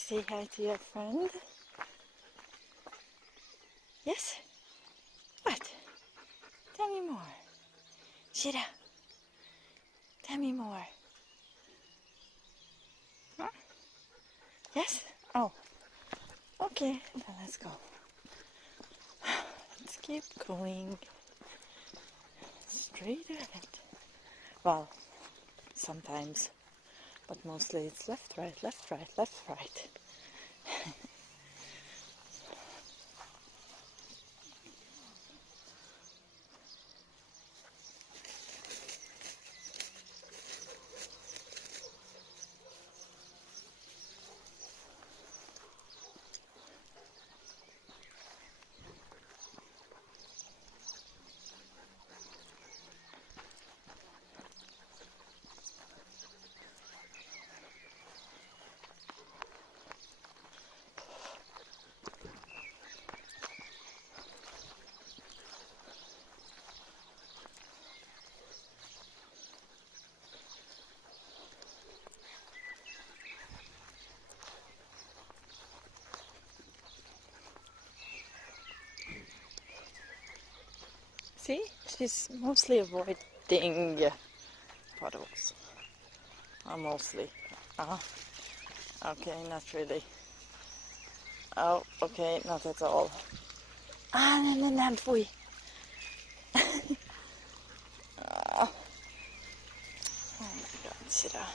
say hi to your friend? Yes? What? Tell me more. Shira, tell me more. Huh? Yes? Oh, okay, then let's go. Let's keep going straight ahead. Well, sometimes, but mostly it's left, right, left, right, left, right. See, she's mostly avoiding puddles. Mostly. Okay, not really. Oh, okay, not at all. Nej, pfui. Oh my god, Shira.